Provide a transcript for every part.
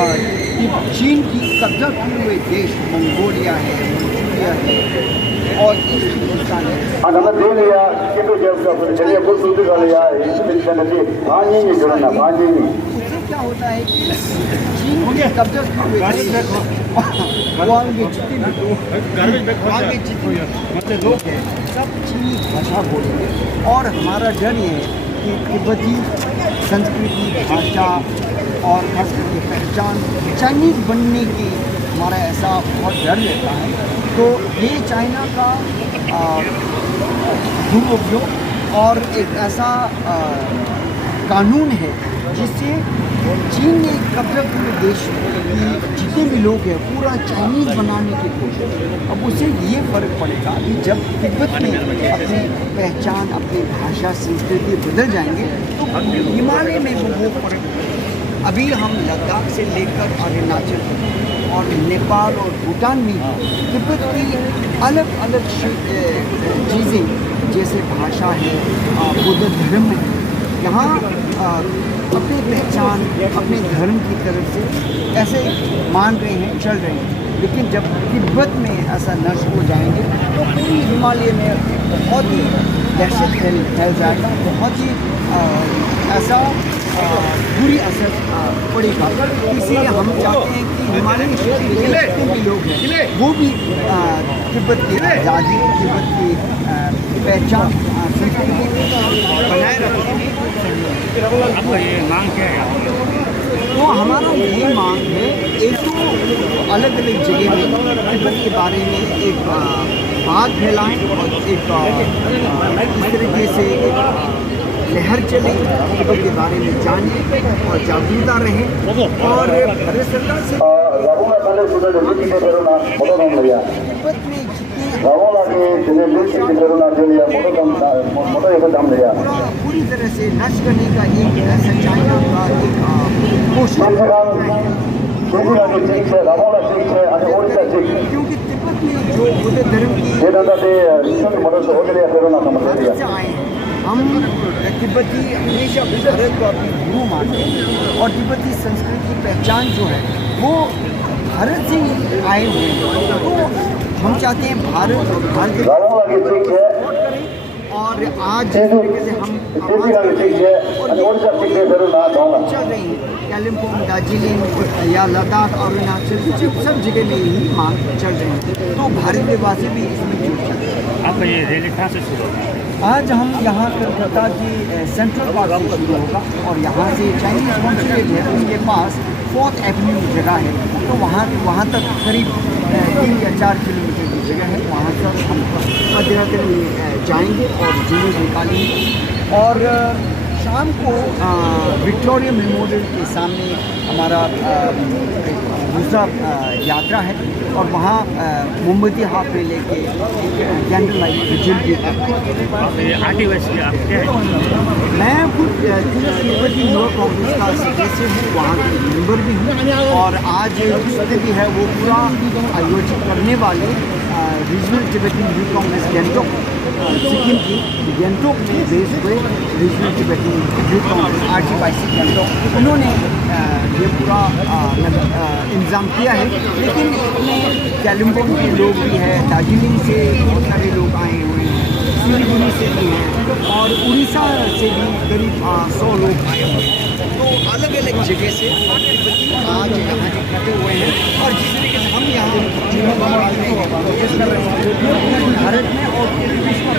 चीन की कब्जा किए हुए देश मंगोलिया है, मंचूरिया है और ईस्ट हिंदुस्तान है। उससे क्या होता है कि चीन के कब्जा किए हुए जितने लोग हैं सब चीनी भाषा बोलेंगे और हमारा डर ये है कि तिब्बती संस्कृति, भाषा और खास करके पहचान चाइनीज़ बनने की हमारा ऐसा बहुत डर रहता है। तो ये चाइना का दुरुपयोग और एक ऐसा कानून है जिससे चीन ने कब्जा किए देश की जितने भी लोग हैं पूरा चाइनीज़ बनाने की कोशिश। अब उससे ये फ़र्क पड़ेगा कि जब तिब्बत में अपनी पहचान, अपनी भाषा, संस्कृति बदल जाएंगे तो हिमालय में वो फ़र्क पड़ेगा। अभी हम लद्दाख से लेकर अरुणाचल और नेपाल और भूटान में तिब्बत की अलग अलग चीज़ें जैसे भाषा है, बुद्ध धर्म है, यहाँ अपनी पहचान अपने धर्म की तरफ से ऐसे मान रहे हैं, चल रहे हैं। लेकिन जब तिब्बत में ऐसा नष्ट हो जाएंगे तो पूरी हिमालय में बहुत ही दहशत फैल जाएगा, बहुत ही ऐसा बुरी असर पड़ेगा। इसलिए हम चाहते हैं कि हिमालय क्षेत्र के जितने भी लोग हैं वो भी तिब्बत की आज़ादी, तिब्बत की पहचान, संस्कृति बनाए रखें। आपका ये मांग क्या है? तो हमारा ये मांग है, एक तो अलग अलग जगह में तिब्बत के बारे में एक बात फैलाएं और एक इस तरीके से एक लहर चले, तिब्बत के बारे में जाने और जागरूकता रहे और भारत सरकार से तिब्बत में पूरी तरह से नष्ट करने का एक ऐसा चाइना का एक कोशिश, क्योंकि तिब्बत में जो बुद्ध धर्म की आए हैं, हम तिब्बती हमेशा भारत को अपनी गुरु मानते हैं और तिब्बती संस्कृति की पहचान जो है वो भारत से ही आए हुए हैं। तो हम चाहते हैं भारत और भारत करें और आज जिस तरीके से हम चल रही हैं कालिम्पोंग, दार्जिलिंग या लद्दाख, अरुणाचल सब जगह में ही मांग चल रही है, तो भारतवासी भी इसमें जुड़ सकते हैं। आपका ये रैली कहाँ से शुरू होगा? आज हम यहाँ कलकत्ता की सेंट्रल पार्क से शुरू होगा और यहाँ से चाइनीज़ कॉन्सुलेट है उनके पास 4th एवेन्यू जगह है, तो वहाँ तक करीब 3 या 4 किलोमीटर की जगह है। वहाँ तक हम मध्यरात्रि में जाएंगे और जुलूस निकालेंगे और शाम को विक्टोरिया मेमोरियल के सामने हमारा दूसरा यात्रा है और वहाँ मोमबत्ती हाथ में लेके कैंडल लाइट विजिल भी मैं खुद तिब्बती युवा कांग्रेस का सदस्य हूँ, वहाँ के मेंबर भी हूँ और आज जितने भी है वो पूरा आयोजित करने वाले रीजनल तिब्बती युवा कांग्रेस गैंगटॉक सिक्किम की गैंगटॉक में बेस हुए रीजनल तिब्बती युवा कांग्रेस RTYC गैंगटॉक, उन्होंने ये पूरा इंतज़ाम किया है। लेकिन इसमें कालिम्पोंग के लोग भी हैं, दार्जिलिंग से बहुत सारे लोग आए हुए हैं, सिलीगुड़ी से भी हैं और उड़ीसा से भी करीब 100 लोग आए हुए हैं। तो अलग अलग जगह से आज यहाँ इकट्ठे हुए हैं और जिस तरीके से हम यहाँ भारत में और विश्व में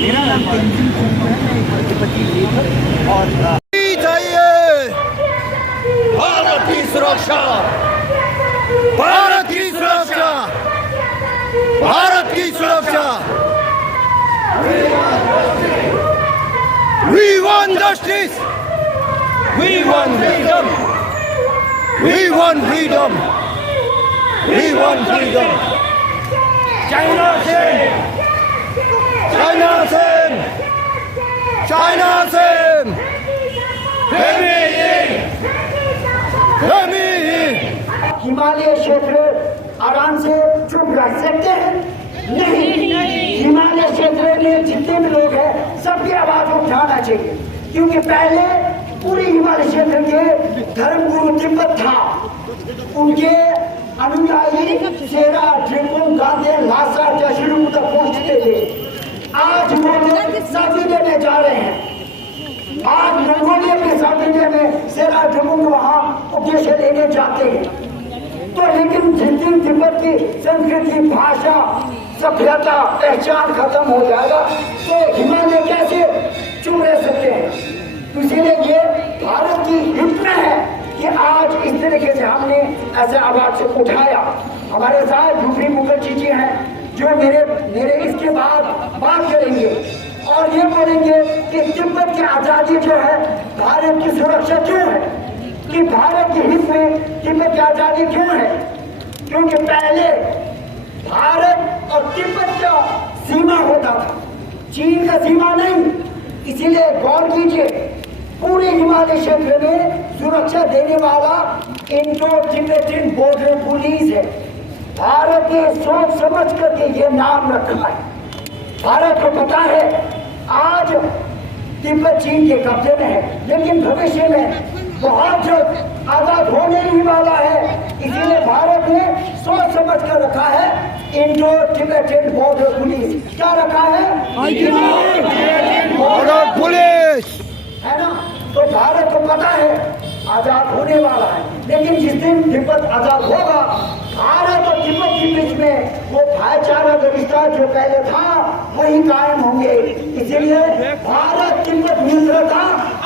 मेरा नाम तेंजिन कुंगू है, मैं एक तिब्बती लेखक और भारत की सुरक्षा, भारत की सुरक्षा, भारत की सुरक्षा। We want justice, we want freedom, we want freedom, we want freedom. China Sen, China Sen, China Sen. Himalaya क्षेत्र आराम से चुप रह सकते हैं? नहीं, हिमालय क्षेत्र में जितने भी लोग हैं सबकी आवाज उठाना चाहिए, क्योंकि पहले पूरी हिमालय क्षेत्र के धर्मगुरु तिब्बत था, उनके अनुयायी सेरा ड्रिपुंग गांधे लासा जशरू तक पहुंचते थे। आज वो लोग साथ देने जा रहे हैं। आज मंगोलिया के साथ में सेरा ड्रिपुंग वहां उपदेश लेने जाते हैं। तो लेकिन जिस दिन तिब्बत की संस्कृति, भाषा, सभ्यता, पहचान खत्म हो जाएगा तो हिमालय कैसे चुप रह सकते हैं। इसीलिए ये भारत की हिम्मत है कि आज इस तरीके से हमने ऐसे आवाज से उठाया। हमारे साथ यूपी मुखर्जी जी हैं जो मेरे इसके बाद बात करेंगे और ये बोलेंगे कि तिब्बत की आजादी जो है भारत की सुरक्षा क्यों है, कि भारत के हित में तिब्बत की आजादी क्यों है। क्योंकि पहले भारत और तिब्बत का सीमा होता था, चीन का सीमा नहीं। इसीलिए गौर कीजिए, पूरे हिमालय क्षेत्र में सुरक्षा देने वाला इंडो तिब्बतन बॉर्डर पुलिस है। भारत ने सोच समझ करके ये नाम रखा है। भारत को पता है आज तिब्बत चीन के कब्जे में है, लेकिन भविष्य में बहुत जल्द आजाद होने ही वाला है। इसीलिए भारत ने सोच समझ कर रखा है इंडो तिब्बतन बॉर्डर पुलिस। क्या रखा है? बॉर्डर पुलिस है ना। तो भारत को पता है आजाद होने वाला है, लेकिन जिस दिन तिब्बत आजाद होगा भारत और तिब्बत के बीच में वो भाईचारा का रिश्ता जो पहले था वही कायम होंगे। इसीलिए भारत तिब्बत मित्रता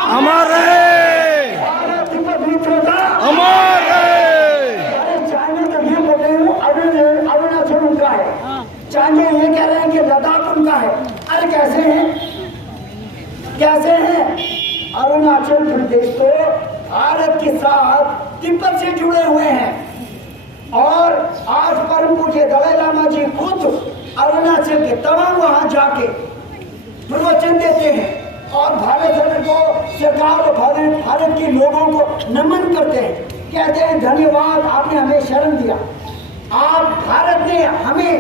अमर रहे, भारत तिब्बत मित्रता अमर रहे। अरे चाइना तो ये बोल रहे हूँ अरुणाचल उनका है, चाइना ये कह रहे हैं कि लद्दाख उनका है। अरे कैसे हैं, कैसे हैं? अरुणाचल प्रदेश तो भारत के साथ तिब्बत से जुड़े हुए हैं और आज परम पूज्य दलाई लामा जी खुद अरुणाचल के तमाम वहां जाके प्रवचन देते हैं और भारत सरकार और भारत के लोगों को नमन करते हैं, कहते हैं धन्यवाद आपने हमें शरण दिया। आप भारत ने हमें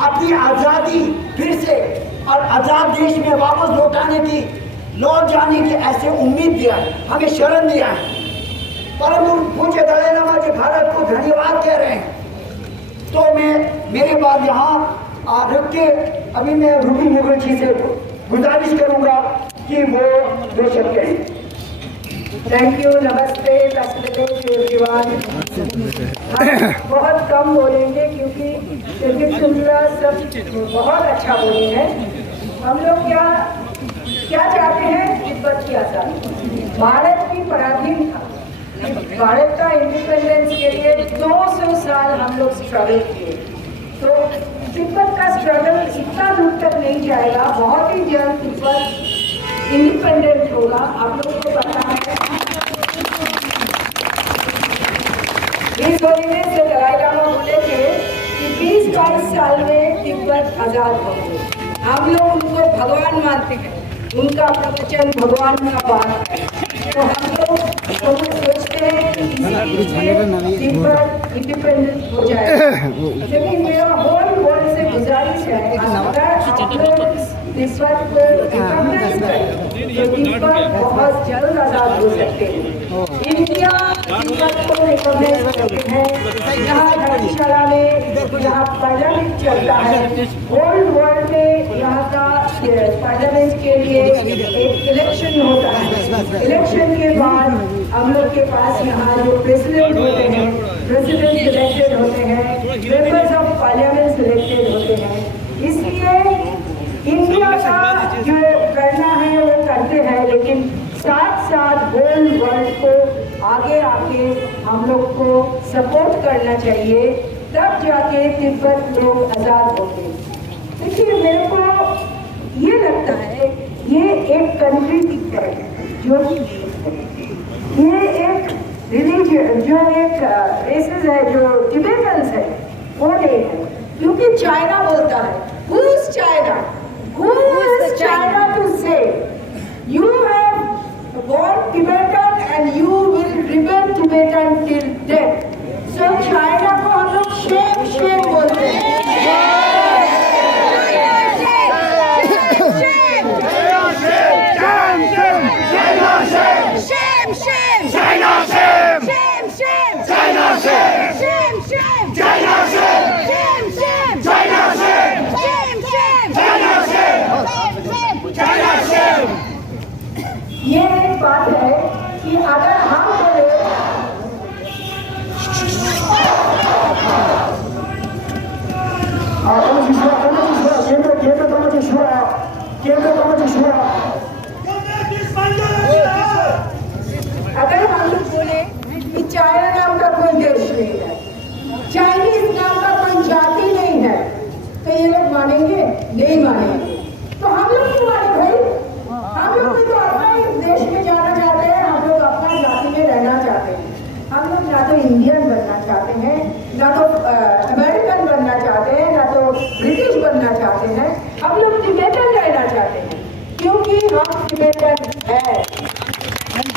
अपनी आजादी फिर से और आजाद देश में वापस लौट जाने की ऐसे उम्मीद दिया है, हमें शरण दिया है। परम पूज्य दलाई लामा जी भारत को धन्यवाद कह रहे हैं। तो मैं मेरे बाद यहाँ रुक के अभी मैं रूबी मुखर्जी से गुजारिश करूंगा कि वो दो शब्द कहें। थैंक यू, नमस्ते, एवरीवन। हम बहुत कम बोलेंगे क्योंकि शुक्ला सब बहुत अच्छा बोले हैं। हम लोग क्या चाहते हैं? तिब्बत की आजादी। भारत की पराधीन था, भारत का इंडिपेंडेंस के लिए 200 साल हम लोग स्ट्रगल किए। तो तिब्बत का स्ट्रगल इतना दूर तक नहीं जाएगा, बहुत ही जल्द तिब्बत इंडिपेंडेंट होगा। आप लोगों को पता है इस होने से दलाई लामा बोले थे कि 20-22 साल में तिब्बत आजाद होंगे। हम लोग उनको भगवान मानते हैं, उनका प्रवचन भगवान का बात है। तो हम लोग सोचते हैं कि तिब्बत इंडिपेंडेंट हो जाए। लेकिन मेरा होल वर्ल्ड से गुजारिश है तिब्बत को रिकॉग्नाइज करें तो तिब्बत बहुत जल्द आजाद हो सकते हैं। इंडिया तिब्बत को रिकॉग्नाइज करते हैं। यहाँ धर्मशाला में यहाँ पार्लियामेंट चलता है, होल वर्ल्ड में यहाँ का पार्लियामेंट के लिए एक इलेक्शन होता है। इलेक्शन के बाद हम लोग के पास यहाँ जो प्रेसिडेंट होते हैं, प्रेसिडेंट इलेक्टेड होते हैं, मेंबर्स ऑफ पार्लियामेंट इलेक्टेड होते हैं। इसलिए इंडिया का जो करना है वो करते हैं, लेकिन साथ साथ होल वर्ल्ड को आगे आके हम लोग को सपोर्ट करना चाहिए, तब जाके तिब्बत लोग आजाद होंगे। देखिए मेरे को ये लगता है ये एक कंट्री की है जो ये एक रिलीजन जो एक रेसेस है जो टिबेटन्स है वो नहीं है, क्योंकि चाइना बोलता है Who is China? Who is China to say you have born Tibetan and you will remain Tibetan till death? So China को हम लोग shame बोलते हैं। China, shame!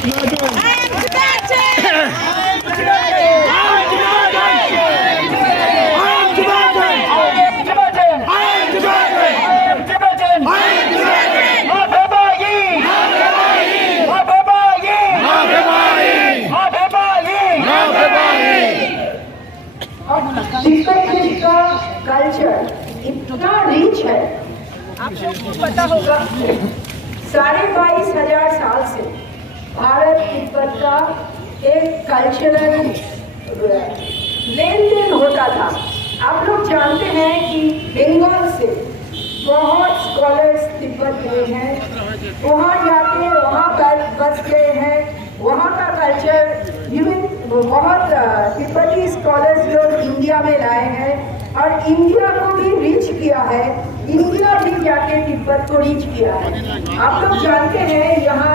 तिब्बत का कल्चर इतना रिच है, आपको पता होगा 22,500 साल से भारत तिब्बत का एक कल्चरल लेन देन होता था। आप लोग जानते हैं कि बंगाल से बहुत स्कॉलर्स तिब्बत गए हैं, वहाँ जाके वहाँ पर बस गए हैं, वहाँ का कल्चर बहुत तिब्बती स्कॉलर्स लोग इंडिया में लाए हैं और इंडिया को भी रीच किया है, इंडिया भी जाके तिब्बत को रीच किया है। आप लोग जानते हैं यहाँ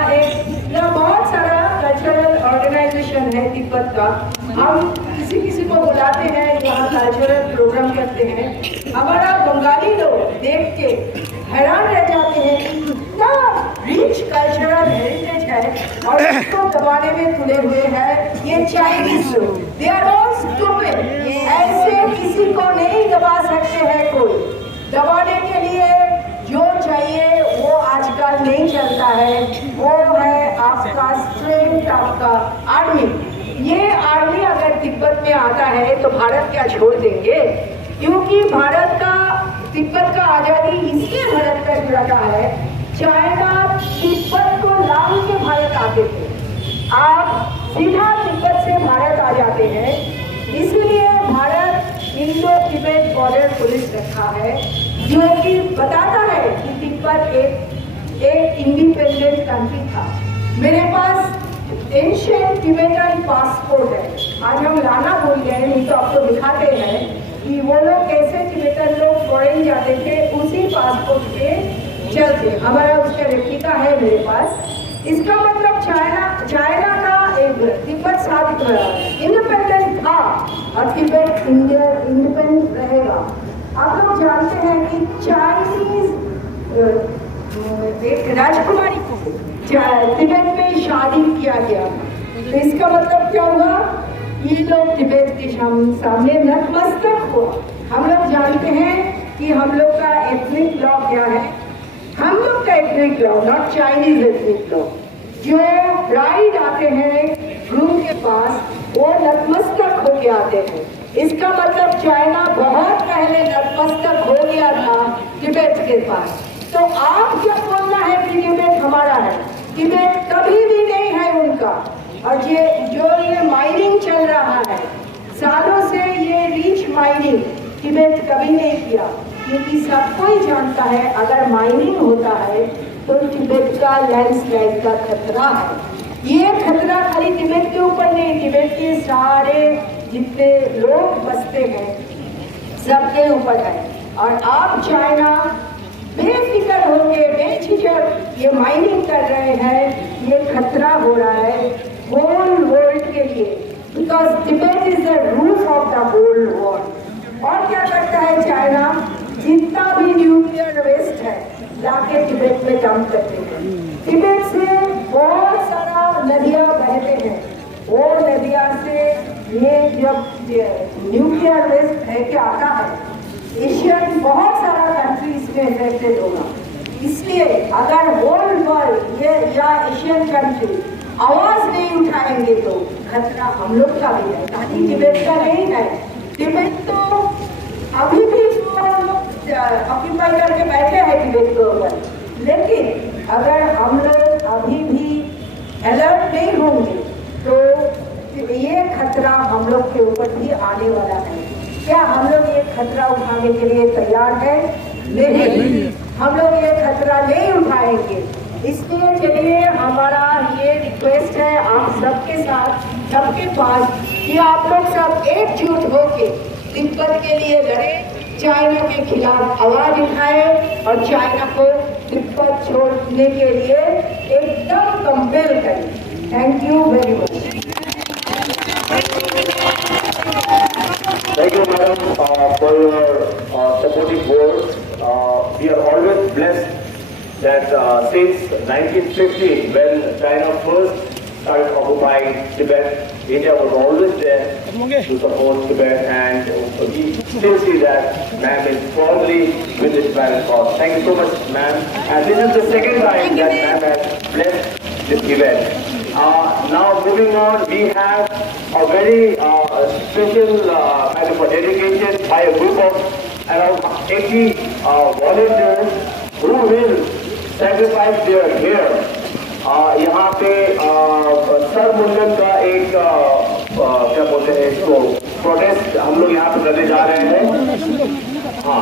बहुत सारा कल्चरल ऑर्गेनाइजेशन है तिब्बत का। हम किसी को बुलाते हैं, यहाँ कल्चरल प्रोग्राम करते हैं। हमारा बंगाली लोग देख के हैरान रह जाते हैं कि इतना रिच कल्चरल हेरिटेज है और इसको दबाने में तुले हुए हैं ये चाइनीज लोग। दे आर ऑल स्टूपिड, ऐसे किसी को नहीं दबा सकते हैं कोई। दबाने के लिए जो चाहिए वो आजकल नहीं चलता है, वो है आपका स्ट्रेंथ, आपका आर्मी। ये आर्मी अगर तिब्बत में आता है तो भारत क्या छोड़ देंगे? क्योंकि भारत का तिब्बत का आजादी इसलिए भारत का जुड़ा है, चाइना तिब्बत को लांग के भारत आते थे, आप सीधा तिब्बत से भारत आ जाते हैं। इसलिए Bharat Indo Tibet border police रखा है जो कि बताता है कि तिब्बत एक इंडिपेंडेंट कंट्री था। मेरे पास एंशिएंट टिबेटन पासपोर्ट है, आज हम लाना भूल गए, नहीं तो आपको दिखाते हैं कि वो लोग कैसे तिब्बतन लोग फॉरेन जाते थे, उसी पासपोर्ट पे चलते। हमारा उसका रेप्लिका है मेरे पास। इसका मतलब चाइना का एक तिब्बत साबित हुआ, इंडिपेंडेंट था और तिब्बत इंडिपेंडेंट रहेगा। आप लोग जानते हैं कि चाइनीज एक राजकुमारी को तिब्बत में शादी किया गया, तो इसका मतलब क्या हुआ? ये लोग तिब्बत के सामने नतमस्तक हुआ। हम लोग जानते हैं कि हम लोग का एथनिक लॉ क्या है। हम लोग का ethnic law, not Chinese ethnic law, जो ब्राइड आते हैं ग्रूम के पास वो नतमस्तक होके आते हैं। इसका मतलब चाइना बहुत पहले नतमस्तक हो गया था तिब्बत के पास। तो आप क्या बोलना है कि तिब्बत हमारा है? तिब्बत कभी भी नहीं है उनका। और ये माइनिंग चल रहा है सालों से, ये रिच माइनिंग तिब्बत कभी नहीं किया, क्योंकि सब कोई जानता है अगर माइनिंग होता है तो तिब्बत का लैंडस्लाइड का खतरा है। ये खतरा खाली तिब्बत के ऊपर नहीं, तिब्बत के सारे जितने लोग बसते हैं सबके ऊपर है। और आप चाइना बेफिक्र होके बेझिझक ये माइनिंग कर रहे हैं, ये खतरा हो रहा है होल वर्ल्ड के लिए, because Tibet is the root of the whole world. और क्या करता है चाइना? जितना भी न्यूक्लियर वेस्ट है लाके तिब्बत में डंप करते हैं। तिब्बत से बहुत सारा नदियाँ बहते हैं, वो नदियाँ से ये जब न्यूक्लियर वेस्ट है क्या आता है, एशियन बहुत सारा कंट्री इसमें इफेक्टेड होगा। इसलिए अगर होल वर्ल्ड ये या एशियन कंट्री आवाज नहीं उठाएंगे तो खतरा हम लोग का भी है, खाली तिब्बत का नहीं है। तिब्बत तो अभी भी ऑक्यूपाई करके बैठे हैं तिब्बत के ऊपर, लेकिन अगर हम लोग अभी भी अलर्ट नहीं होंगे तो ये खतरा हम लोग के ऊपर भी आने वाला है। क्या हम लोग ये खतरा उठाने के लिए तैयार हैं? नहीं, हम लोग ये खतरा नहीं उठाएंगे। इसलिए चलिए हमारा ये रिक्वेस्ट है आप सबके साथ, सबके पास, कि आप लोग सब एकजुट होके तिब्बत के लिए लड़े, चाइना के खिलाफ आवाज उठाए और चाइना को तिब्बत छोड़ने के लिए एकदम कंपेल करें। Thank you very much. Thank you, madam, for your supportive words. We are always blessed that since 1950, when China first fight Tibet. India was always there to support Tibet, and we still see that ma'am is firmly with the Tibetan cause. Thank you so much, ma'am. And this is the second time that ma'am has blessed this event. Now moving on, we have a very special kind of a dedication by a group of around 80 volunteers who will sacrifice their hair. यहाँ पे sir मुंडन का एक क्या बोलते हैं इसको protest हम लोग यहाँ पे करने जा रहे हैं. हाँ,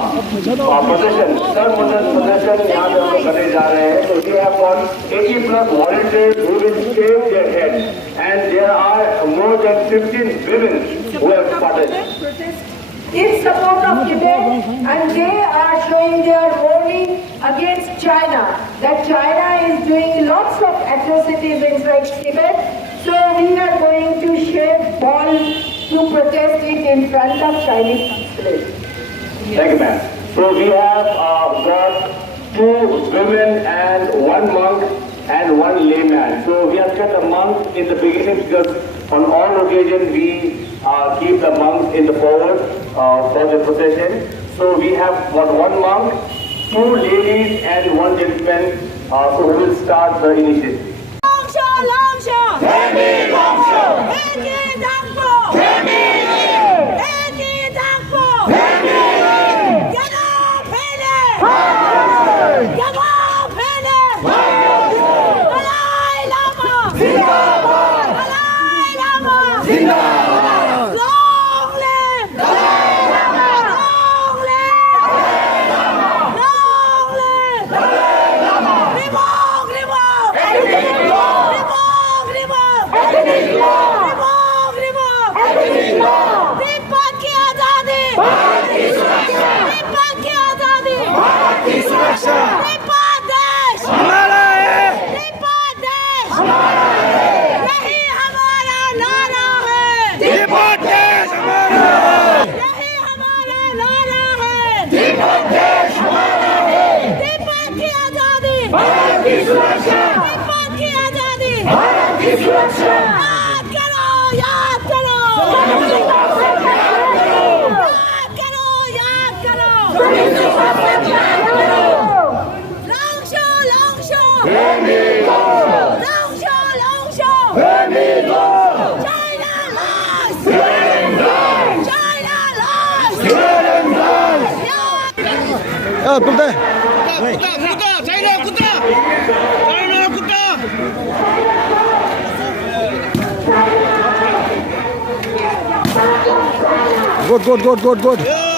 प्रदर्शन, सर मुंडन प्रदर्शन यहाँ पे हम लोग करने जा रहे हैं. तो we have got 80 plus volunteers who will shave their head, and there are more than 15 women who have participated in support of Tibet, and they are showing their warning against China, that China is doing lots of atrocities inside Tibet. So we are going to shave ball to protest it in front of Chinese consulate. Thank you, ma'am. So we have got 2 women and 1 monk and 1 layman. So we have kept a monk in the beginning because on all occasions we keep the monks in the forward for the procession. So we have got 1 monk, 2 ladies and 1 gentleman. So we will start the initiative. Good.